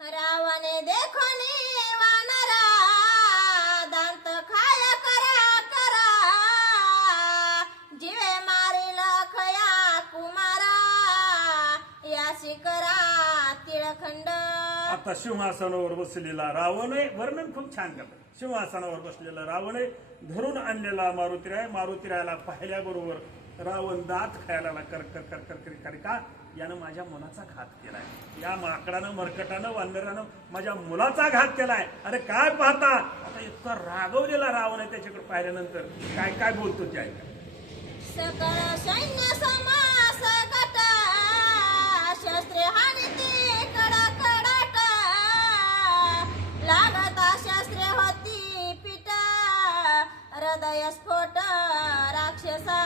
रावणे देखोनी वानरा दांत खाय करा करा जीवे मारिल खया कुमारा आता सिंहासनावर बसलेला रावण आहे, वर्णन खूप छान करतात. सिंहासनावर बसलेला रावण आहे, धरून आणलेला मारुतीराय, मारुतीरायाला पाहिल्याबरोबर रावण दात खायला कर कर कर कर कर कर का यानं माझ्या मुलाचा घात केलाय, या माकडानं मरकटानं वानरानं माझ्या मुलाचा घात केलाय. अरे काय पाहता, आता इतका रागवलेला रावण आहे त्याच्याकडे पाहिल्यानंतर काय काय बोलतो ते ऐका. सकळ सैन्य समास गट शस्त्रे हानिती कडकडाट लागता शस्त्रे होती पीठ हृदय स्फोट राक्षसा.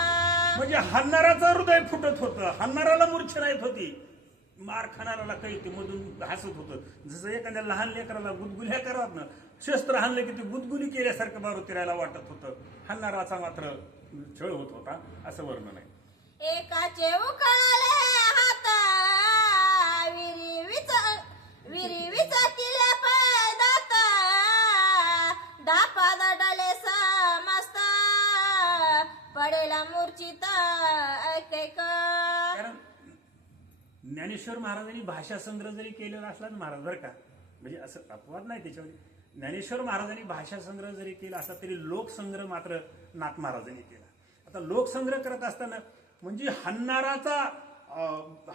म्हणजे हन्नाराचं हृदय फुटत होतं, हन्नाराला मूर्छना येत होती, मार खाणाऱ्याला काही ते मधून हसत होतं. जसं एखाद्या लहान लेकराला गुदगुल्या करत ना, शस्त्र हाणलं की ते गुदगुली केल्यासारखं मारुतीरायाला वाटत होतं. हन्नाराचा मात्र छळ होत होता असं वर्णन आहे. एकाचे उकळले हात विरी किल्ले पैदात दापा दडले समस्त पडेला मूर्छित ऐकैक. कारण ज्ञानेश्वर महाराजांनी भाषा संग्रह जरी केलेला असला ना महाराज बरं का, म्हणजे असं अपवाद नाही त्याच्यामध्ये, ज्ञानेश्वर महाराजांनी भाषा संग्रह जरी केला असला तरी लोकसंग्रह मात्र नाथ महाराजांनी केला. आता लोकसंग्रह करत असताना म्हणजे हन्नाराचा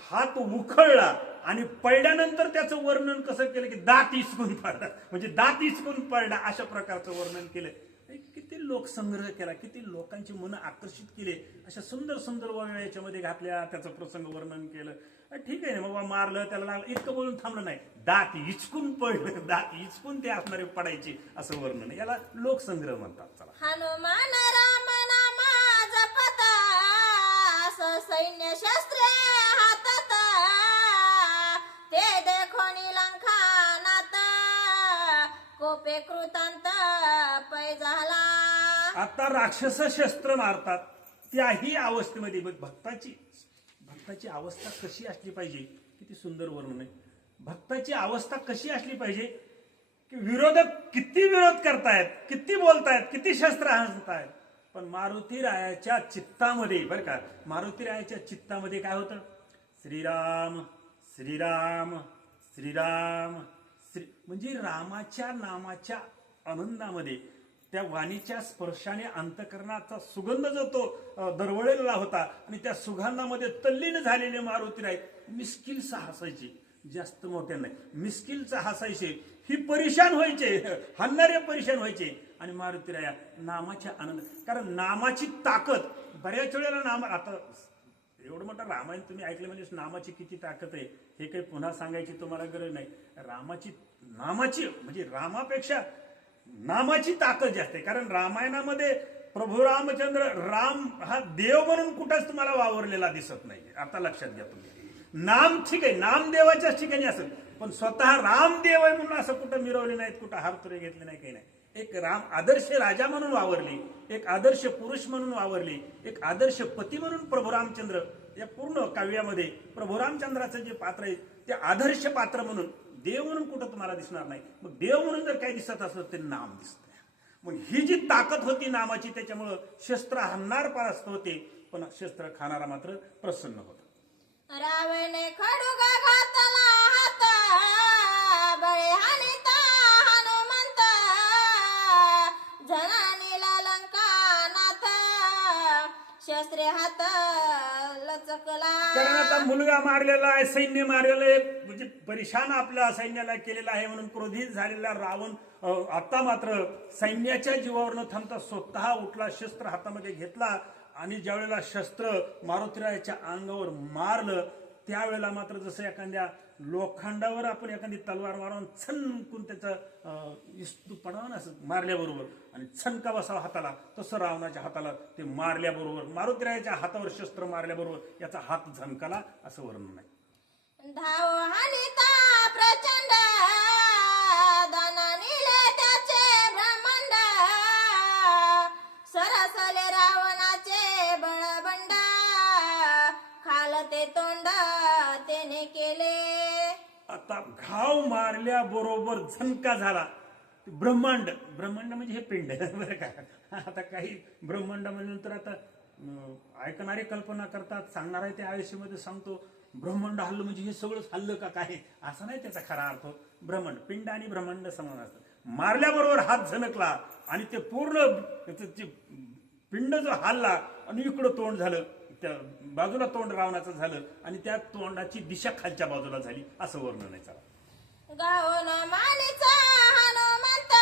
हात उखळला आणि पडल्यानंतर त्याचं वर्णन कसं केलं की दात इसकून पडला, म्हणजे दात इसकून पडला अशा प्रकारचं वर्णन केलं. किती लोकसंग्रह केला, किती लोकांची मनं आकर्षित केले, अशा सुंदर सुंदर वळण याच्यामध्ये घातल्या, त्याचं प्रसंग वर्णन केलं. ठीक आहे ना बाबा, मारलं त्याला लागलं इतकं बोलून थांबलं नाही, दात इचकून पडलं, दात इचकून ते असणारे पडायचे असं वर्णन, याला लोकसंग्रह म्हणतात. चला, हनुमान राम नामा जपत सैन्य शस्त्रे हातात ते देखोनी लंखानात कोपे कृतांत पै झाला. आता राक्षस शस्त्र मारतात त्याही अवस्थेमध्ये भक्ताची अवस्था कशी असली पाहिजे, किती सुंदर वर्णन आहे. भक्ताची अवस्था कशी असली पाहिजे की विरोधक किती विरोध करतायत, किती बोलतायत, किती शस्त्र हाणतायत, पण मारुतीरायाच्या चित्तामध्ये बरं का, मारुतीरायाच्या चित्तामध्ये काय होतं, श्रीराम श्रीराम श्रीराम श्री, म्हणजे रामाच्या नामाच्या आनंदामध्ये त्या वाणीच्या स्पर्शाने अंतकरणाचा सुगंध जो तो दरवळलेला होता आणि त्या सुगंधामध्ये तल्लीन झालेले मारुतीराय मिस्किलचा हसायचे, जास्त मोठ्या नाही, मिस्किलचा हसायचे, ही परेशान व्हायचे, हन्नारे परेशान व्हायचे. आणि मारुतीराया नामाच्या आनंद, कारण नामाची ताकद बऱ्याच वेळेला नाम, आता एवढं मोठं रामायण तुम्ही ऐकलं म्हणजे नामाची किती ताकद आहे हे काही पुन्हा सांगायची तुम्हाला गरज नाही. नामाची म्हणजे रामापेक्षा नामाची ताकद जास्त आहे. कारण रामायणामध्ये प्रभू रामचंद्र राम हा देव म्हणून कुठंच तुम्हाला वावरलेला दिसत नाही. आता लक्षात घ्या तुम्ही, नाम ठीक आहे, नामदेवाच्याच ठिकाणी असेल, पण स्वतः रामदेव आहे म्हणून असं कुठं मिरवले नाहीत, कुठं हारतुरे घेतले नाही, काही नाही. एक राम आदर्श राजा म्हणून वावरले, एक आदर्श पुरुष म्हणून वावरले, एक आदर्श पती म्हणून प्रभू रामचंद्र या पूर्ण काव्यामध्ये प्रभू रामचंद्राचं जे पात्र आहे ते आदर्श पात्र म्हणून, देव म्हणून कुठं तुम्हाला दिसणार नाही. मग देव म्हणून जर काही दिसत असलं ते नाम दिसतंय. मग ही जी ताकद होती नामाची, त्याच्यामुळं शस्त्र हाणणार परास्त होते, पण शस्त्र खाणारा मात्र प्रसन्न होता. रावणे खडुग घातला हात बळे हानिता हनुमंत जनानीला लंकानाथ शस्त्रे हात लचकला. कारण आता मुलगा मारलेला आहे, सैन्य मारलेलं आहे, म्हणजे परेशान आपल्या सैन्याला केलेला आहे म्हणून क्रोधित झालेला रावण आता मात्र सैन्याच्या जीवावर न थांबता स्वतः उठला, शस्त्र हातामध्ये घेतला आणि ज्या वेळेला शस्त्र मारुतीरायाच्या अंगावर मारलं त्यावेळेला मात्र जसं एखाद्या लोखंडावर आपण एखादी तलवार मारून छनकून त्याचं इस्तू पडावं ना असं मारल्याबरोबर आणि छनका बसावा हाताला, तसं रावणाच्या हाताला ते मारल्याबरोबर, मारुतीरायाच्या हातावर शस्त्र मारल्याबरोबर याचा हात झनकाला असं वर्णन नाही. धाव हानिता प्रचंड दानानीले त्याचे ब्रह्मांड सरसले रावणाचे बळबंड खालते तोंड त्याने केले. आता घाव मारल्याबरोबर झनका झाला. ब्रह्मांड, ब्रह्मांड म्हणजे हे पिंड बरं का. आता काही ब्रह्मांड म्हणल्यानंतर आता ऐकणारे कल्पना करतात, सांगणार आहे ते आयुष्यामध्ये सांगतो ब्रह्मांड हल्लं म्हणजे हे सगळंच हल्लं का काय, असा नाही त्याचा खरा अर्थ. ब्रह्मांड, पिंड आणि ब्रह्मांड समान असतं. मारल्याबरोबर हात झणकला आणि ते पूर्ण ते पिंड जो हल्ला आणि इकडं तोंड झालं, त्या बाजूला तोंड रावणाचं झालं आणि त्या तोंडाची दिशा खालच्या बाजूला झाली, असं वर्णन आहे. चला गावन मानीचा हनुमंत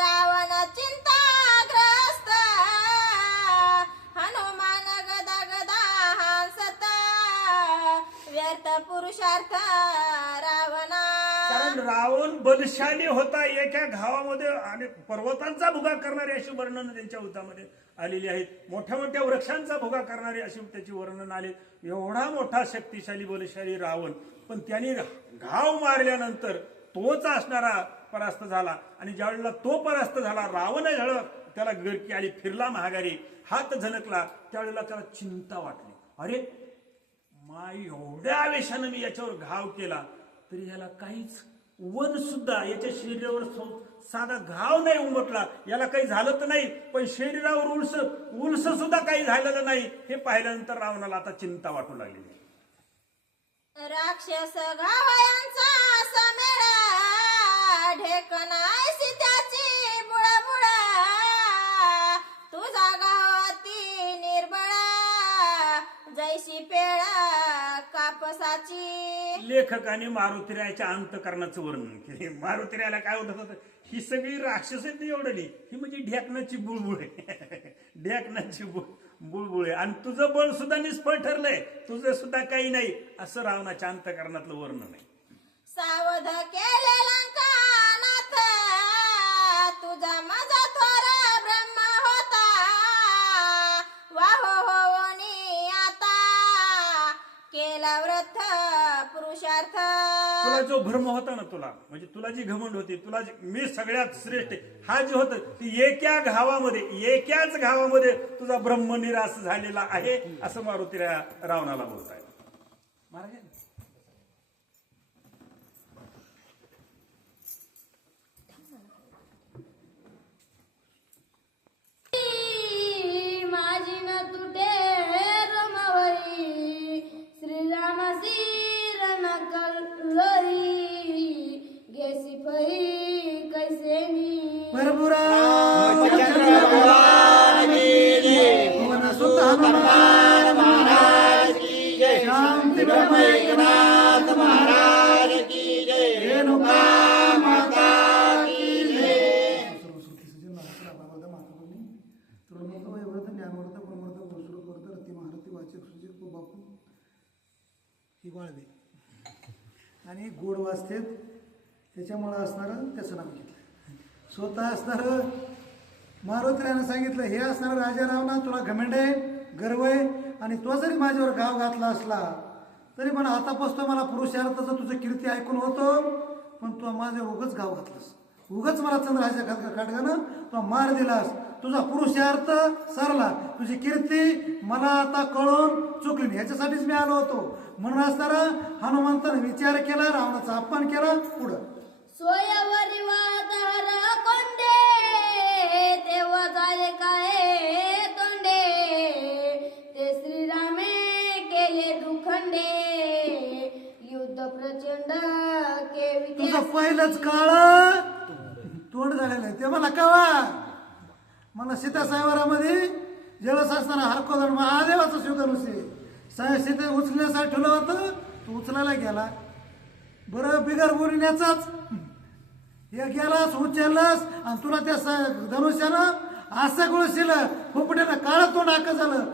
रावण चिंताग्रस्त हनुमान गदा गदा हंसता व्यर्थ पुरुषार्थ रावणा. कारण रावण बलशाली होता, एका घावामध्ये आणि पर्वतांचा भुगा करणारी अशी वर्णन त्यांच्या उतामध्ये आलेली आहेत. मोठ्या मोठ्या वृक्षांचा भुगा करणारी अशी त्याची वर्णन आले. एवढा मोठा शक्तिशाली बलशाली रावण, पण त्याने घाव मारल्यानंतर तोच असणारा परास्त झाला. आणि ज्यावेळेला तो परास्त झाला, रावण त्याला गरकी आली, फिरला महागारी, हात झणकला, त्यावेळेला त्याला चिंता वाटली. अरे एवढ्या आवेशानं मी याच्यावर घाव केला तरी याला काहीच वन सुद्धा याच्या शरीरावर साधा घाव नाही उमटला, याला काही झालं तर नाही, पण शरीरावर उलस सुद्धा काही झालेलं नाही. हे पाहिल्यानंतर रावणाला आता चिंता वाटू लागली. राक्षस घावयांचा समेळा ढेकणायसी त्याची बुळबुळा तुझा गावाती निर्बळा जैशी पेळा कापसाची. लेखकाने मारुतीरायाच्या अंतकरणाचं वर्णन केले. मारुतीरायाला काय होत होतं, ही सगळी राक्षस आहेत एवढली, ही म्हणजे ढेकणाची बुळबुळ आहे. ढेकणाची बुळबुळ आहे आणि तुझं बळ सुद्धा निष्फळ ठरलंय, तुझं सुद्धा काही नाही, असं रावणाच्या अंतकरणातलं वर्णन आहे. सावध केले लंकानाथ तुझा माझा थोर ब्रह्म होता वाहो होनी आता केला व्रत पुरुषार्थ. तुला जो भ्रम होता ना, तुला म्हणजे तुला जी घमंड होती, तुला मी सगळ्यात श्रेष्ठ हा जे होतं, ती एकाच घावामध्ये तुझा ब्रह्म निराश झालेला आहे, असं मारुती रावणाला बोलताय. महाराज माझी न तुटे रमावरी श्रीरामासी रण कल्लोरी गेसी फही कैसे मी शांती ब्रह्म एकनाथ महाराज की जय. रेणुका माता की जय. ही वाळवे आणि गोड वाजतेत, त्याच्यामुळं असणारं त्याचं नाव घेतलं. स्वतः असणारं मारुतीरायानं सांगितलं, हे असणारं राजा रावणा तुला घमंड आहे, गर्व आहे, आणि तो जरी माझ्यावर घाव घातला असला तरी पण आतापासून मला पुरुषार्थाचं तुझं कीर्ती ऐकून होतो, पण तू माझ्यावर उगच घाव घातलास, उगच मला चंद्राच्या खडगानं तो मार दिलास, तुझा पुरुषार्थ सरला, तुझी कीर्ती मला आता कळून चुकली, ह्याच्यासाठीच मी आलो होतो. म्हणून असताना हनुमंताने विचार केला, रावणाचा अपमान केला. पुढं सोयावरी वादर कोंडे तेव्हा झाले काय तोंडे ते श्रीरामे केले दुखंडे युद्ध प्रचंड तुझं पहिलंच काळ तोंड झालेलं आहे. ते मला कवा मला सीता सायवारामध्ये जेवढं असताना हरकोदड महादेवाचं शिवधनुष्य सीते उचलण्यासाठी ठेवलं होतं, तू उचलायला गेला. बरं बिगर बोलण्याचाच हे गेलास, उचललास आणि तुला त्या धनुष्यानं असं गुळशील खोपट्यानं काळं तोंड आक झालं.